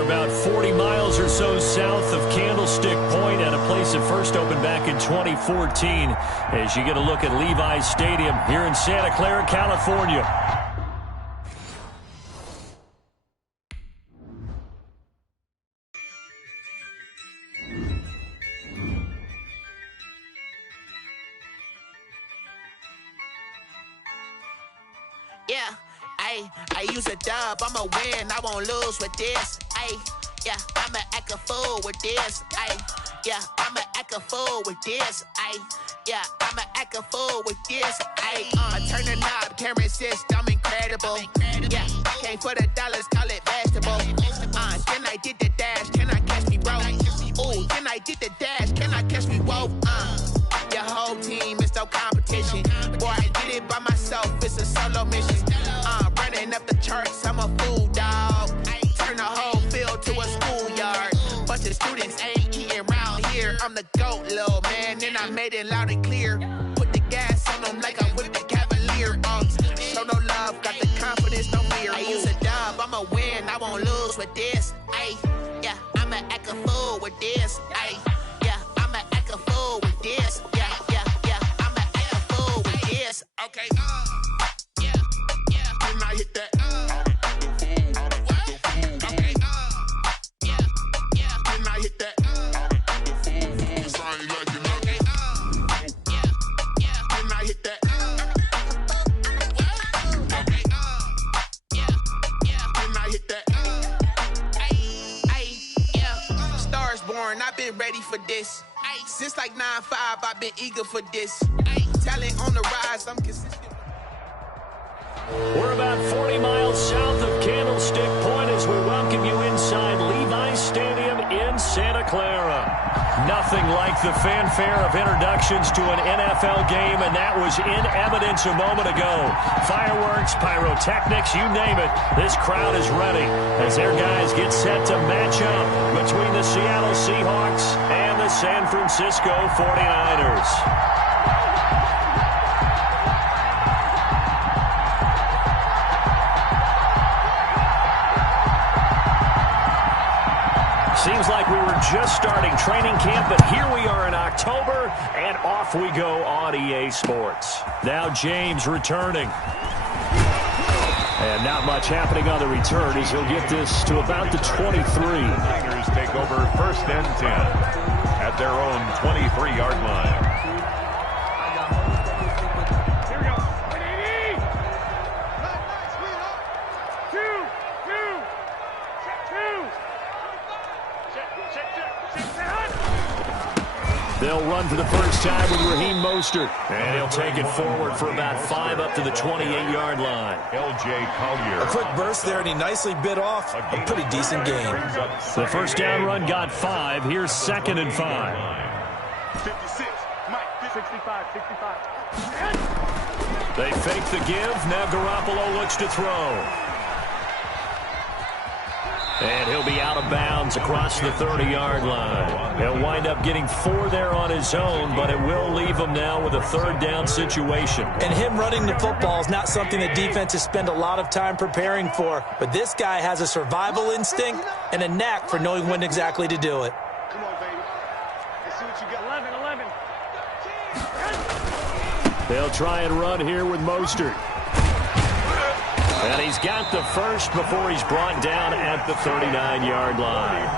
We're about 40 miles or so south of Candlestick Point at a place that first opened back in 2014 as you get a look at Levi's Stadium here in Santa Clara, California. Yeah, I use a dub, I'ma win, I won't lose with this. Yeah, I'ma act a fool with this. Yeah, I'ma act a fool with this. Yeah, I'ma act a fool with this. I turn the knob, can't resist, I'm incredible. Yeah, came for the dollars, call it vegetable. Then I did the dash, can I catch me, bro? Ooh, then I did the dash, can I catch me, whoa? Your whole team is no competition. Boy, I did it by myself, it's a solo mission. Running up the charts, I'm a fool, dog. Turn the whole field to a schoolyard. Bunch of students ain't eating round here. I'm the GOAT, little man, and I made it loud and clear. Put the gas on them like I'm with the Cavalier. Show no love, got the confidence, no fear. I use a dub, I'ma win, I won't lose with this. Yeah, I'ma act a fool with this. Yeah, I'ma act a fool with this. Yeah, I'ma act a fool with this. Okay, yeah, when I hit that. I've been ready for this. Since like 9-5, I've been eager for this. Talent on the rise, I'm consistent. We're about 40 miles south of Candlestick Point as we welcome you inside Levi's Stadium in Santa Clara. Nothing like the fanfare of introductions to an NFL game, and that was in evidence a moment ago. Fireworks, pyrotechnics, you name it. This crowd is ready as their guys get set to match up between the Seattle Seahawks and the San Francisco 49ers. Seems like we were just starting training camp, but here we are in October, and off we go on EA Sports. Now James returning. And not much happening on the return as he'll get this to about the 23. Niners take over 1st and 10 at their own 23-yard line. They'll run for the first time with Raheem Mostert. And he'll take it forward for about 5 up to the 28-yard line. L.J. Collier. A quick burst there, and he nicely bit off a pretty decent game. The first down run got 5. Here's 2nd and 5. 56, Mike, 65. They fake the give. Now Garoppolo looks to throw. And he'll be out of bounds across the 30-yard line. He'll wind up getting 4 there on his own, but it will leave him now with a 3rd down situation. And him running the football is not something that defenses spend a lot of time preparing for. But this guy has a survival instinct and a knack for knowing when exactly to do it. Come on, baby. Let's see what you got. 11. They'll try and run here with Mostert. And he's got the first before he's brought down at the 39-yard line.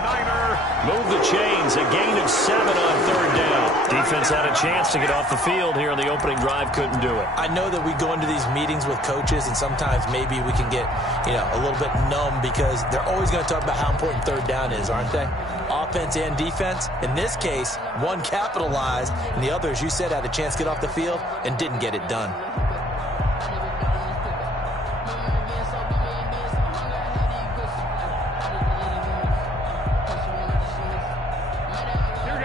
Move the chains, a gain of 7 on 3rd down. Defense had a chance to get off the field here on the opening drive, couldn't do it. I know that we go into these meetings with coaches, and sometimes maybe we can get, a little bit numb because they're always going to talk about how important 3rd down is, aren't they? Offense and defense. In this case, one capitalized, and the other, as you said, had a chance to get off the field and didn't get it done.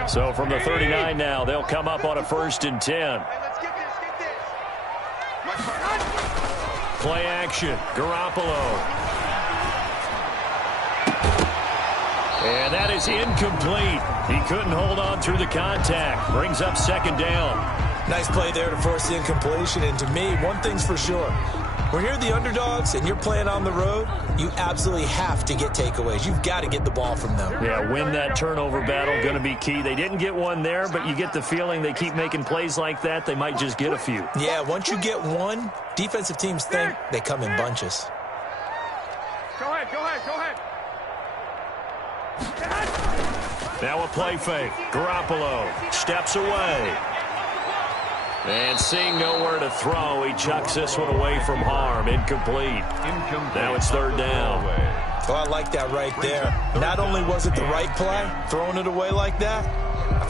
So from the 39 now, they'll come up on a 1st and 10. Play action, Garoppolo. And that is incomplete. He couldn't hold on through the contact. Brings up 2nd down. Nice play there to force the incompletion. And to me, one thing's for sure. When you're the underdogs and you're playing on the road, you absolutely have to get takeaways. You've got to get the ball from them. Yeah, win that turnover battle, going to be key. They didn't get one there, but you get the feeling they keep making plays like that, they might just get a few. Yeah, once you get one, defensive teams think they come in bunches. Go ahead. Now a play fake. Garoppolo steps away. And seeing nowhere to throw, he chucks this one away from harm. Incomplete. Now it's third down. Oh, I like that right there. Not only was it the right play, throwing it away like that,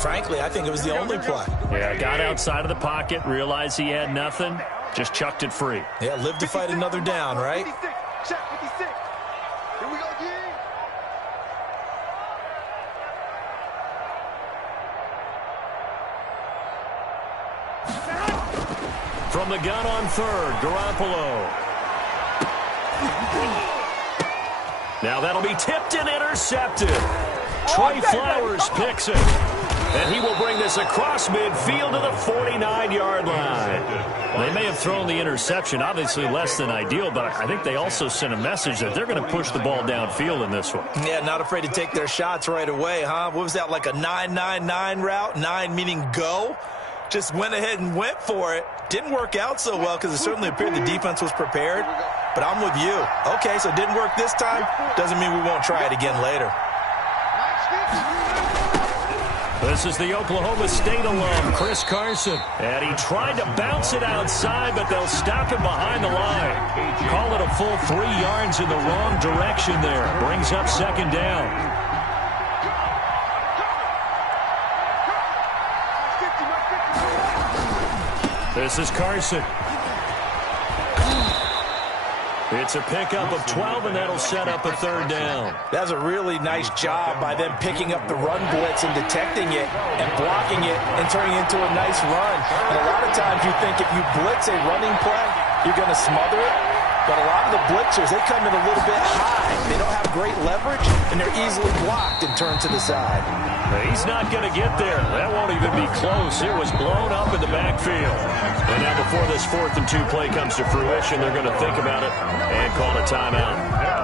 frankly, I think it was the only play. Yeah, got outside of the pocket, realized he had nothing, just chucked it free. Yeah, live to fight another down, right? Check 56. Here we go again. From the gun on third, Garoppolo. Now that'll be tipped and intercepted. Trey Flowers picks it. And he will bring this across midfield to the 49-yard line. They may have thrown the interception, obviously less than ideal, but I think they also sent a message that they're going to push the ball downfield in this one. Yeah, not afraid to take their shots right away, huh? What was that, like a 9-9-9 route? 9 meaning go? Just went ahead and went for it. Didn't work out so well because it certainly appeared the defense was prepared. But I'm with you. Okay, so it didn't work this time. Doesn't mean we won't try it again later. This is the Oklahoma State alum, Chris Carson. And he tried to bounce it outside, but they'll stop him behind the line. Call it a full 3 yards in the wrong direction there. Brings up second down. This is Carson. It's a pickup of 12, and that'll set up a third down. That's a really nice job by them picking up the run blitz and detecting it and blocking it and turning it into a nice run. And a lot of times you think if you blitz a running play, you're going to smother it. But a lot of the blitzers, they come in a little bit high. They don't have great leverage, and they're easily blocked and turned to the side. He's not going to get there. That won't even be close. It was blown up in the backfield. And now before this 4th and 2 play comes to fruition, they're going to think about it and call a timeout.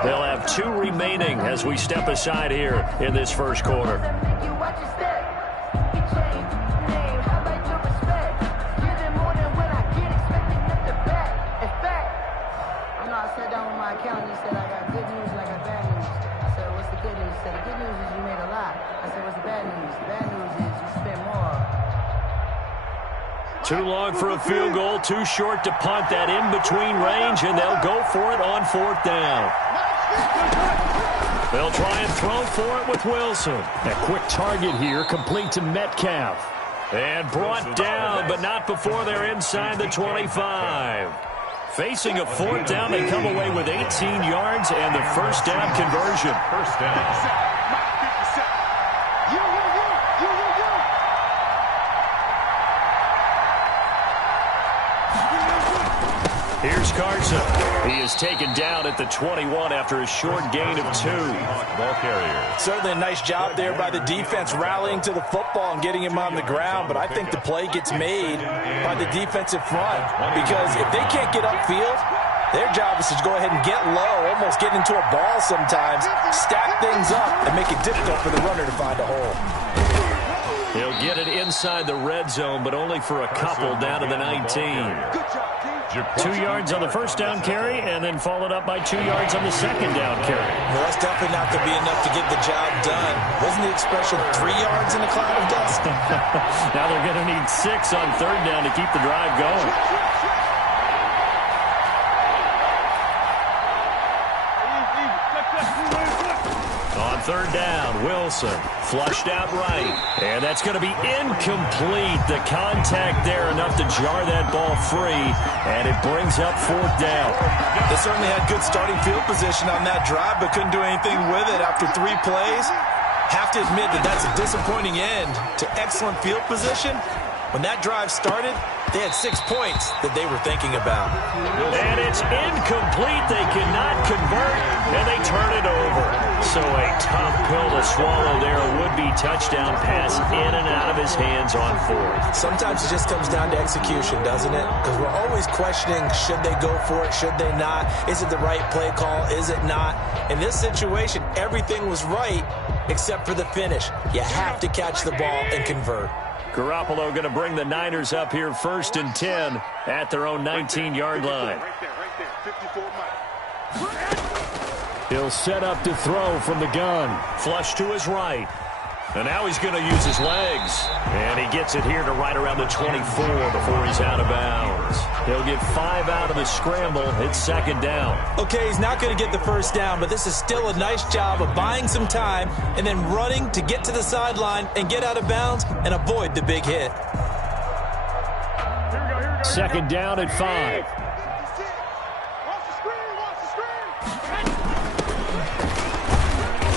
They'll have 2 remaining as we step aside here in this first quarter. Too long for a field goal, too short to punt. That in-between range, and they'll go for it on 4th down. They'll try and throw for it with Wilson. A quick target here, complete to Metcalf. And brought down, but not before they're inside the 25. Facing a 4th down, they come away with 18 yards and the first down conversion. First down. Here's Carson. He is taken down at the 21 after a short gain of 2. Ball carrier. Certainly a nice job there by the defense rallying to the football and getting him on the ground, but I think the play gets made by the defensive front because if they can't get upfield, their job is to go ahead and get low, almost get into a ball sometimes, stack things up, and make it difficult for the runner to find a hole. He'll get it inside the red zone, but only for a couple down to the 19. 2 yards on the first down carry, and then followed up by 2 yards on the second down carry. Well, that's definitely not going to be enough to get the job done. Wasn't the expression 3 yards in a cloud of dust? Now they're going to need 6 on third down to keep the drive going. On third down, Wilson flushed out right. And that's going to be incomplete. The contact there enough to jar that ball free. And it brings up 4th down. They certainly had good starting field position on that drive, but couldn't do anything with it after 3 plays. Have to admit that that's a disappointing end to excellent field position. When that drive started, they had 6 points that they were thinking about. And it's It's incomplete. They cannot convert, and they turn it over. So a tough pill to swallow there. A would-be touchdown pass in and out of his hands on fourth. Sometimes it just comes down to execution, doesn't it? Because we're always questioning, should they go for it, should they not? Is it the right play call, is it not? In this situation, everything was right except for the finish. You have to catch the ball and convert. Garoppolo going to bring the Niners up here 1st and 10 at their own 19-yard line. Right there, 54 miles. He'll set up to throw from the gun. Flush to his right. And now he's going to use his legs. And he gets it here to right around the 24 before he's out of bounds. He'll get 5 out of the scramble. It's 2nd down. Okay, he's not going to get the first down, but this is still a nice job of buying some time and then running to get to the sideline and get out of bounds and avoid the big hit. 2nd down at 5.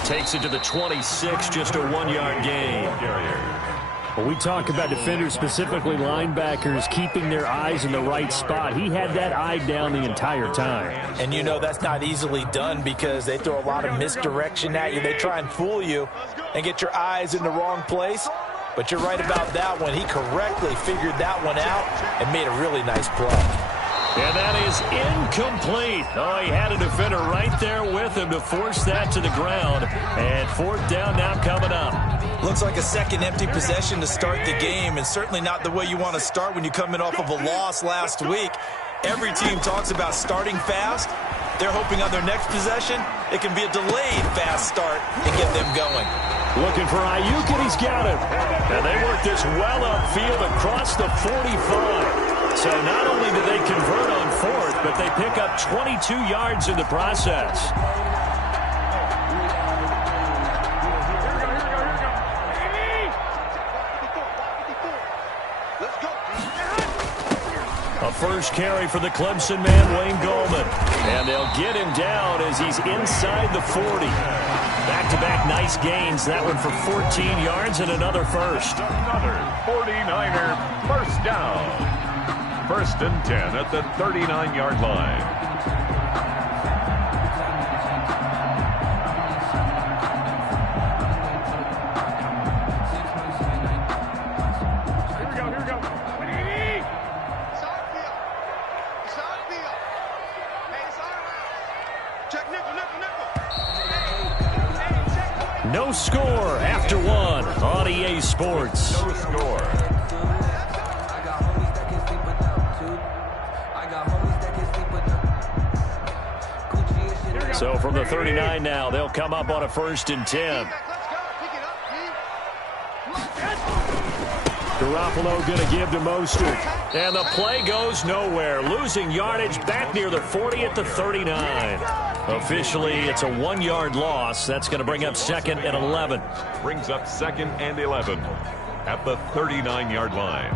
Takes it to the 26, just a 1-yard gain. Well, we talk about defenders, specifically linebackers, keeping their eyes in the right spot. He had that eye down the entire time. And you know that's not easily done because they throw a lot of misdirection at you. They try and fool you and get your eyes in the wrong place. But you're right about that one. He correctly figured that one out and made a really nice play. And that is incomplete. Oh, he had a defender right there with him to force that to the ground. And 4th down now coming up. Looks like a second empty possession to start the game, and certainly not the way you want to start when you're coming off of a loss last week. Every team talks about starting fast. They're hoping on their next possession it can be a delayed fast start and get them going. Looking for Ayuk, and he's got it. And they work this well upfield across the 45. So not only do they convert on 4th, but they pick up 22 yards in the process. A first carry for the Clemson man, Wayne Gallman. And they'll get him down as he's inside the 40. Back-to-back nice gains. That one for 14 yards and another first. Another 49er first down. 1st and 10 at the 39-yard line. Here we go. Side field. Hey, side round. Check nickel. No score after 1 on EA Sports. No score. So from the 39 now, they'll come up on a 1st and 10. Garoppolo going to give to Mostert. And the play goes nowhere. Losing yardage back near the 40 at the 39. Officially, it's a 1-yard loss. That's going to bring up 2nd and 11. Brings up 2nd and 11 at the 39-yard line.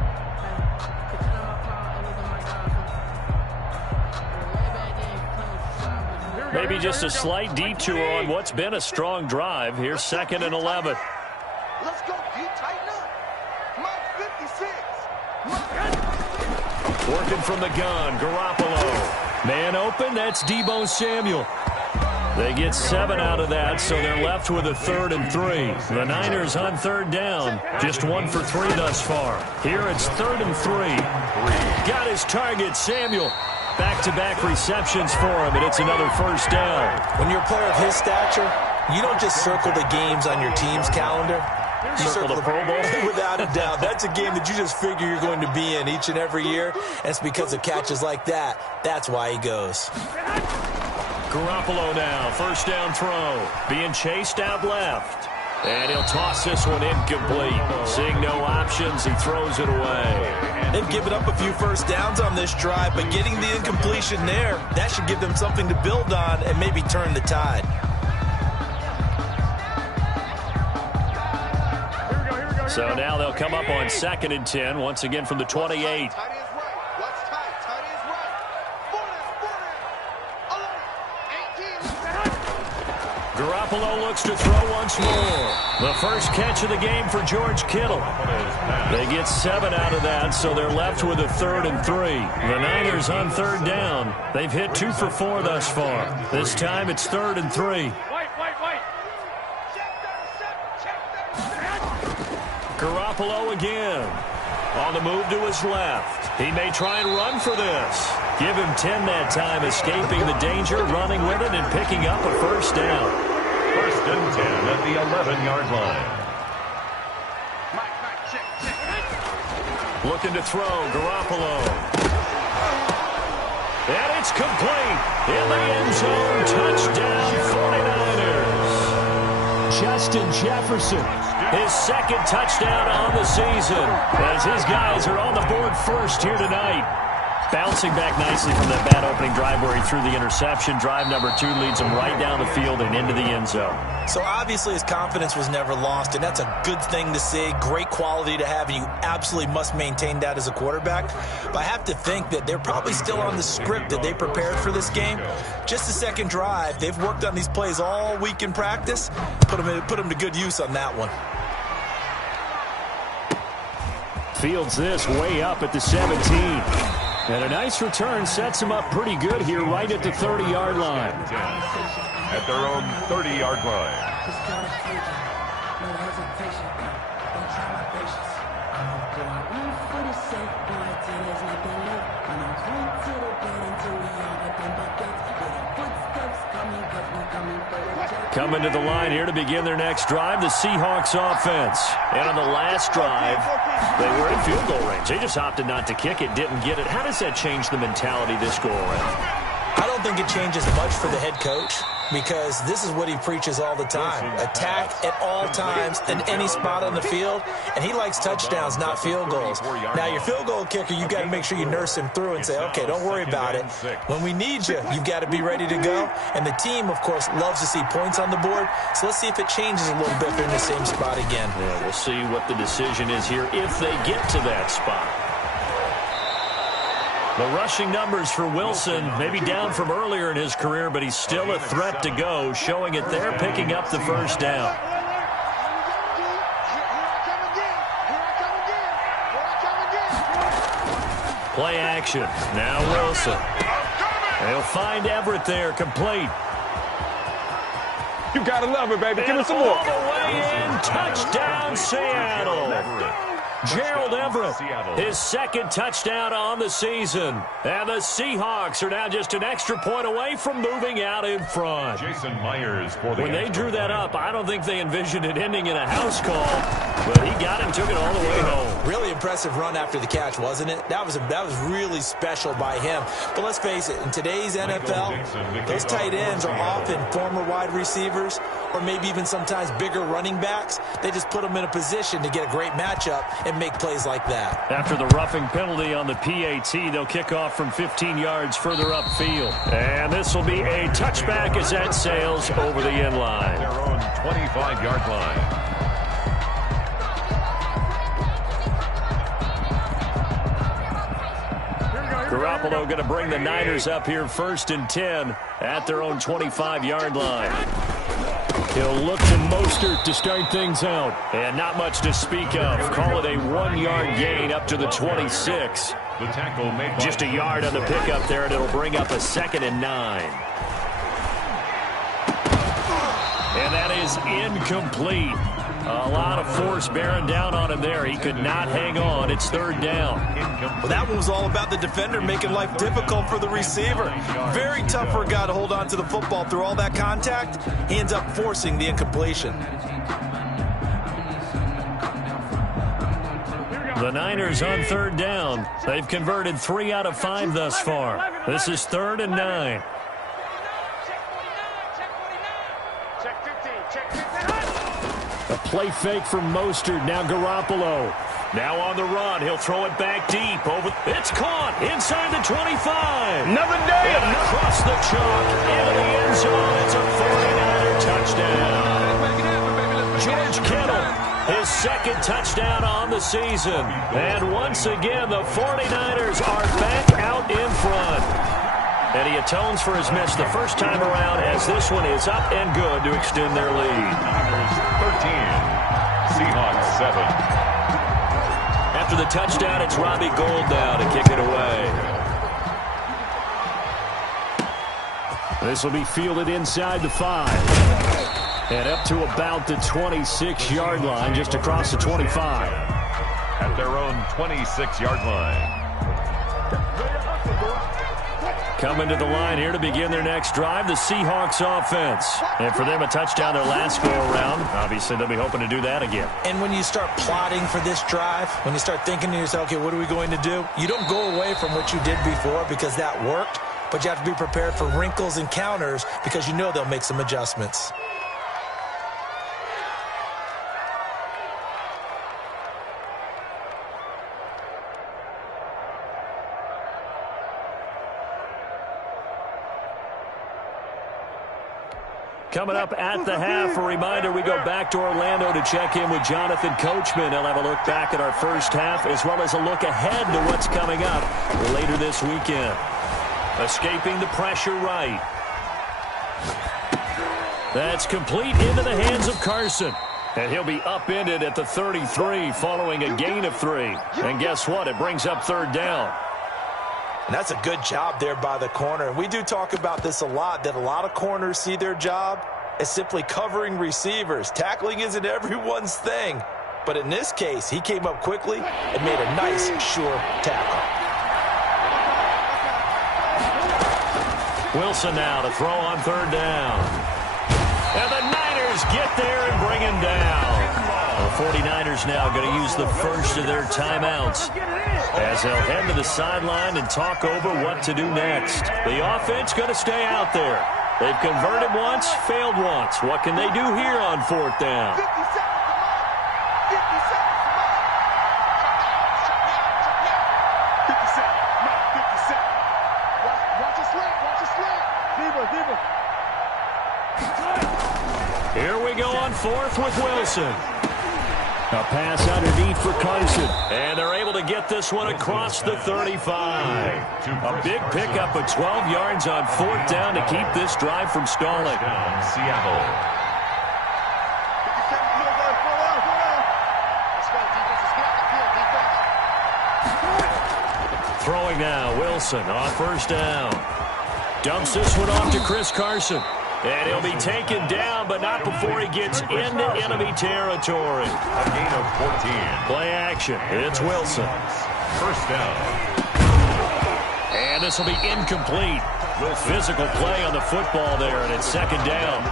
Maybe just a slight detour on what's been a strong drive. Here's 2nd and 11. Let's go, D. Tighten up. Mark 56. Working from the gun, Garoppolo. Man open, that's Deebo Samuel. They get 7 out of that, so they're left with a 3rd and 3. The Niners on 3rd down. Just 1 for 3 thus far. Here it's 3rd and 3. Got his target, Samuel. Back-to-back receptions for him, and it's another first down. When you're a player of his stature, you don't just circle the games on your team's calendar. You circle the Pro Bowl. Without a doubt. That's a game that you just figure you're going to be in each and every year. And it's because of catches like that. That's why he goes. Garoppolo now, first down throw. Being chased out left. And he'll toss this one incomplete. Seeing no options, he throws it away. They've given up a few first downs on this drive, but getting the incompletion there, that should give them something to build on and maybe turn the tide. So now they'll come up on 2nd and 10, once again from the 28. Garoppolo looks to throw once more. The first catch of the game for George Kittle. They get 7 out of that, so they're left with a 3rd and 3. The Niners on 3rd down. They've hit 2 for 4 thus far. This time it's 3rd and 3. Garoppolo again. On the move to his left. He may try and run for this. Give him 10 that time, escaping the danger, running with it, and picking up a first down. 1st and 10 at the 11-yard line. Looking to throw, Garoppolo. And it's complete. In the end zone, touchdown 49ers. Justin Jefferson. His 2nd touchdown on the season, as his guys are on the board first here tonight. Bouncing back nicely from that bad opening drive where he threw the interception. Drive number 2 leads him right down the field and into the end zone. So obviously his confidence was never lost, and that's a good thing to see. Great quality to have, and you absolutely must maintain that as a quarterback. But I have to think that they're probably still on the script that they prepared for this game. Just the 2nd drive. They've worked on these plays all week in practice. Put them to good use on that one. Fields this way up at the 17. And a nice return sets him up pretty good here right at the 30-yard line. At their own 30-yard line. Coming to the line here to begin their next drive, the Seahawks offense. And on the last drive, they were in field goal range. They just opted not to kick it, didn't get it. How does that change the mentality this go around? I don't think it changes much for the head coach, because this is what he preaches all the time. Attack at all times in any spot on the field, and he likes touchdowns, not field goals. Now, your field goal kicker, you've got to make sure you nurse him through and say, okay, don't worry about it. When we need you, you've got to be ready to go. And the team, of course, loves to see points on the board, so let's see if it changes a little bit if they're in the same spot again. Yeah, we'll see what the decision is here if they get to that spot. The rushing numbers for Wilson, maybe down from earlier in his career, but he's still a threat to go, showing it there, picking up the first down. Play action. Now Wilson. They'll find Everett there, complete. You gotta love it, baby. Give And us some more. all the way in, touchdown Seattle. Gerald Everett, his 2nd touchdown on the season. And the Seahawks are now just an extra point away from moving out in front. Jason Myers for the When they drew that up, I don't think they envisioned it ending in a house call, but he got it, took it all the way home. Really impressive run after the catch, wasn't it? That was really special by him. But let's face it, in today's NFL, those tight ends are often former wide receivers or maybe even sometimes bigger running backs. They just put them in a position to get a great matchup and make plays like that. After the roughing penalty on the PAT, they'll kick off from 15 yards further upfield. And this will be a touchback as that sails over the end line. Their own 25-yard line. Garoppolo going to bring the Niners up here 1st and 10 at their own 25-yard line. He'll look to Mostert to start things out. And not much to speak of. Call it a 1-yard gain up to the 26. The tackle made Just a yard on the pickup there, and it'll bring up a 2nd and 9. And that is incomplete. A lot of force bearing down on him there. He could not hang on. It's 3rd down. Well, that one was all about the defender making life difficult for the receiver. Very tough for a guy to hold on to the football through all that contact. He ends up forcing the incompletion. The Niners on 3rd down. They've converted 3 out of 5 thus far. This is 3rd and 9. A play fake from Mostert. Now Garoppolo. Now on the run. He'll throw it back deep. It's caught inside the 25. Another day. And across the chalk into the end zone. It's a 49er touchdown. George Kittle, his 2nd touchdown on the season. And once again, the 49ers are back out in front. And he atones for his miss the first time around as this one is up and good to extend their lead. 13, Seahawks 7. After the touchdown, it's Robbie Gould now to kick it away. This will be fielded inside the 5. And up to about the 26-yard line, just across the 25. At their own 26-yard line. Coming to the line here to begin their next drive, the Seahawks offense. And for them, a touchdown their last go-around. Obviously, they'll be hoping to do that again. And when you start plotting for this drive, when you start thinking to yourself, okay, what are we going to do? You don't go away from what you did before because that worked, but you have to be prepared for wrinkles and counters because you know they'll make some adjustments. Coming up at the half, a reminder, we go back to Orlando to check in with Jonathan Coachman. He'll have a look back at our first half as well as a look ahead to what's coming up later this weekend. Escaping the pressure right. That's complete into the hands of Carson. And he'll be upended at the 33 following a gain of 3. And guess what? It brings up third down. And that's a good job there by the corner. And we do talk about this a lot, that a lot of corners see their job as simply covering receivers. Tackling isn't everyone's thing. But in this case, he came up quickly and made a nice, sure tackle. Wilson now to throw on third down. And the Niners get there and bring him down. The 49ers now going to use the first of their timeouts as they'll head to the sideline and talk over what to do next. The offense going to stay out there. They've converted once, failed once. What can they do here on fourth down? 50 seconds to Mike. 50 seconds to Mike. 50 seconds. Mike, 50 seconds. Watch it slant. Watch it slant. Diva. Here we go on fourth with Wilson. A pass underneath for Carson. And they're able to get this one across the 35. A big pickup of 12 yards on fourth down to keep this drive from stalling. Seattle. 50 seconds. Go on. Let's go, defense. Let's get the field, defense. Throwing now, Wilson on first down. Dumps this one off to Chris Carson. And he'll be taken down, but not before he gets into enemy territory. A gain of 14. Play action. It's Wilson. First down. And this will be incomplete. Physical play on the football there, and it's second down.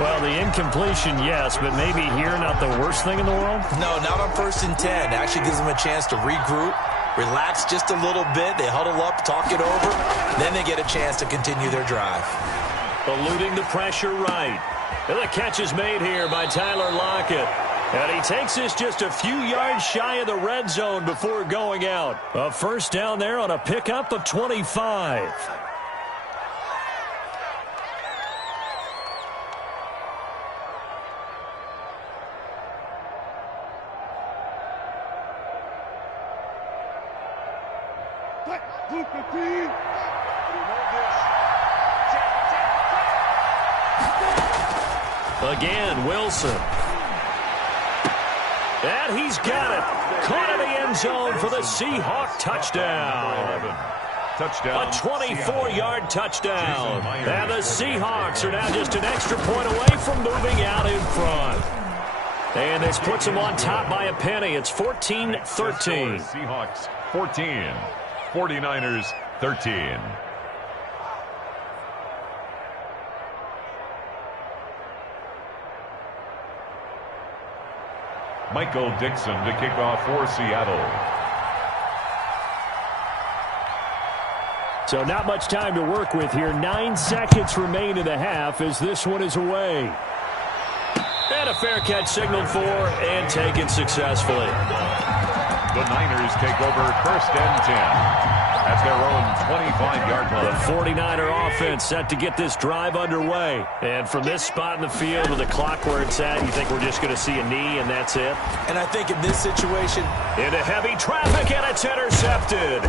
Well, the incompletion, yes, but maybe here not the worst thing in the world? No, not on 1st and 10. Actually gives them a chance to regroup, relax just a little bit. They huddle up, talk it over. Then they get a chance to continue their drive. Eluding the pressure right. And the catch is made here by Tyler Lockett. And he takes this just a few yards shy of the red zone before going out. A first down there on a pickup of 25. Again, Wilson. And he's got it. Caught in the end zone for the Seahawk touchdown. Touchdown. A 24-yard touchdown. And the Seahawks are now just an extra point away from moving out in front. And this puts them on top by a penny. It's 14-13. Seahawks 14. 49ers 13. Michael Dixon to kick off for Seattle. So not much time to work with here. 9 seconds remain in the half as this one is away. And a fair catch signaled for and taken successfully. The Niners take over 1st and 10 at their own 25-yard line. The 49er offense set to get this drive underway. And from this spot in the field with the clock where it's at, you think we're just going to see a knee and that's it? And I think in this situation, into heavy traffic, and it's intercepted.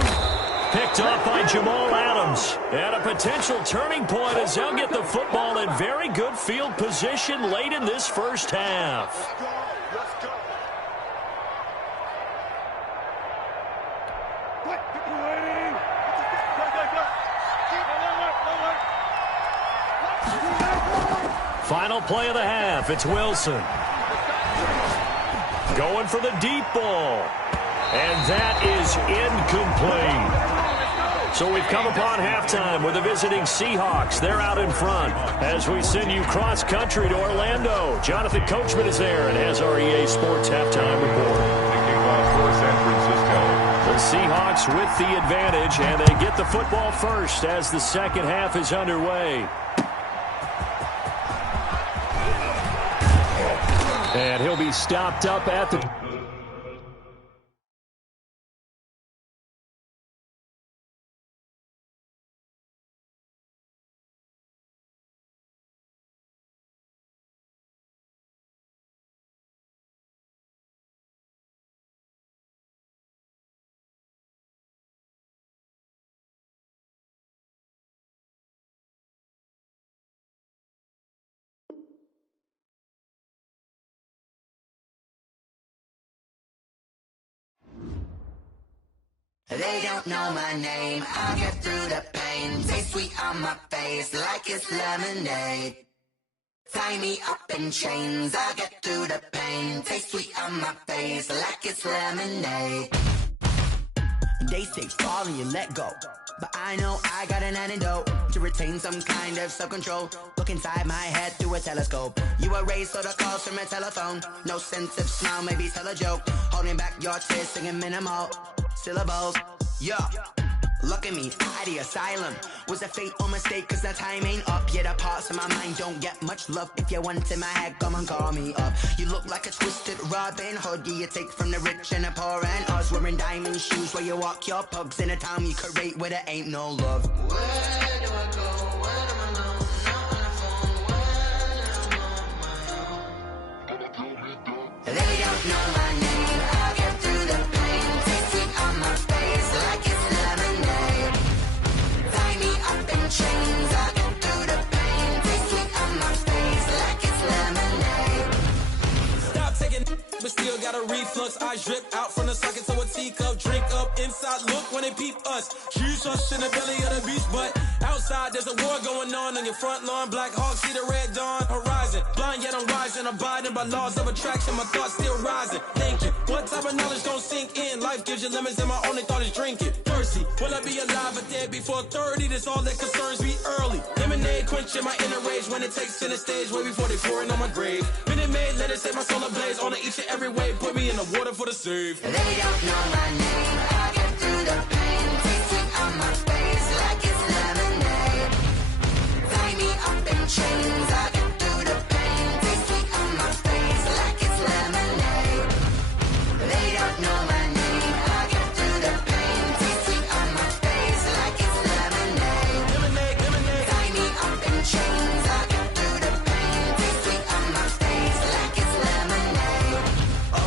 Picked off by Jamal Adams. Rams. And a potential turning point as they'll get the football in very good field position late in this first half. Let's go. Final play of the half. It's Wilson. Going for the deep ball. And that is incomplete. So we've come upon halftime with the visiting Seahawks. They're out in front as we send you cross-country to Orlando. Jonathan Coachman is there and has our EA Sports halftime report. Kicking off for San Francisco. The Seahawks with the advantage, and they get the football first as the second half is underway. And he'll be stopped up at the... They don't know my name, I'll get through the pain. Taste sweet on my face like it's lemonade. Tie me up in chains, I'll get through the pain. Taste sweet on my face like it's lemonade. They say fall and you let go, but I know I got an antidote to retain some kind of self-control. Look inside my head through a telescope. You erase all the calls from a telephone. No sense of smile, maybe tell a joke. Holding back your tears, singing minimal syllables. Yeah, look at me, out the asylum. Was a fate or mistake, cause the time ain't up. Yeah, the parts of my mind don't get much love. If you want in my head, come and call me up. You look like a twisted Robin Hood. Yeah, you take from the rich and the poor and us. Wearing diamond shoes where you walk your pugs in a town you create where there ain't no love. Where do I go? Where am I alone? Not on the phone. When I'm on my own. They don't know my name. I'll get through the pain. Taste sweet on my face like it's lemonade. Tie me up in chains. I'll get through the pain. Taste sweet on my face like it's lemonade. Stop taking but still got a reflux. Eyes drip out from the socket to a teacup. Drink up inside, look when they peep us. Jesus in the belly of the beast, but outside there's a war going on your front lawn. Black Hawk see the red dawn horizon. Blind yet I'm rising, abiding by laws of attraction. My thoughts still rising. Thinking, what type of knowledge gon' sink in? Life gives you limits and my only thought is drinking. Thirsty, will I be alive or dead before 30? That's all that concerns me early. Lemonade quenching my inner rage when it takes center stage way before they pouring on my grave. Minute Maid, let it set my soul ablaze on each and every way. Put me in the water for the save. They don't know my name. I get through the pain. Taste sweet on my face like it's lemonade. Tie me up in chains. I get through the pain. Taste sweet on my face like it's lemonade. They don't know my name. I get through the pain. Taste sweet on my face like it's lemonade. Lemonade, lemonade. Tie me up in chains. I get through the pain. Taste sweet on my face like it's lemonade. Oh.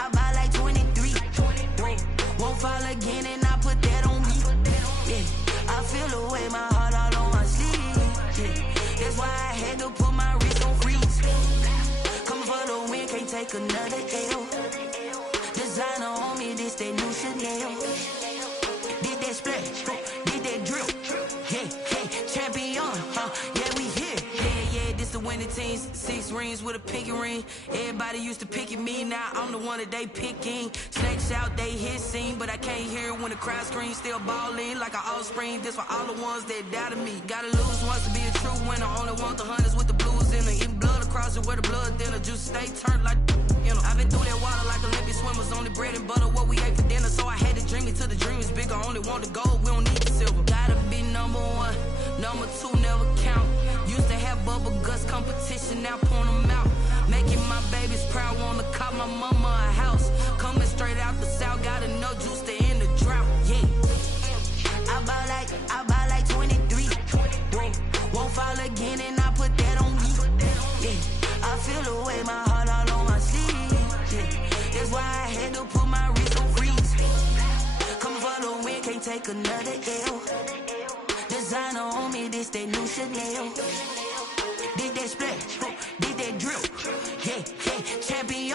I buy like 23. Won't fall again and I put that on me. Yeah, I feel the way my heart all on my sleeve. Yeah, that's why I had to put my wrist on freeze. Come for the win, can't take another L. Designer on me, this that new Chanel. Did that splash, did that drip. Hey, hey, champion, huh? Yeah, we here. Yeah, this the winning 18s, 6 rings with a pinky ring. Everybody used to pick at me, now I'm the one that they picking. Snakes out, they hissing, but I can't hear when the crowd screams. Still balling like an offspring. This for all the ones that doubted me. Gotta lose once to be a true winner. Only want the hunters with the blues in it. Eating blood across it where the blood thinner. Juice stay turned like, you know. I've been through that water like Olympic swimmers. Only bread and butter, what we ate for dinner. So I had to dream it till the dream is bigger. Only want the gold, we don't need the silver. Gotta be number one, number two never count. Used to have bubble guts competition, now point them out. Making my babies proud, wanna cop my mama a house. Coming straight out the south, got enough juice to end the drought, yeah. I buy like 23. Whoa, won't fall again and I put that on me. Yeah, I feel the way, my heart all on my sleeve. Yeah, that's why I had to put my wrist on freeze. Coming for the win, can't take another L. Designer on me, this that new Chanel. Did that split, did that drill. Yeah, yeah, champion,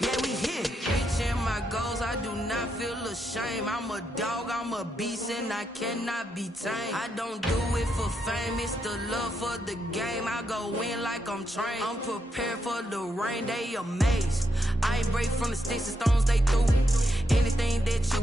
yeah, we here. Reaching my goals, I do not feel ashamed. I'm a dog, I'm a beast, and I cannot be tamed. I don't do it for fame, it's the love for the game. I go in like I'm trained. I'm prepared for the rain, they amazed. I ain't break from the sticks and stones they threw. Anything that you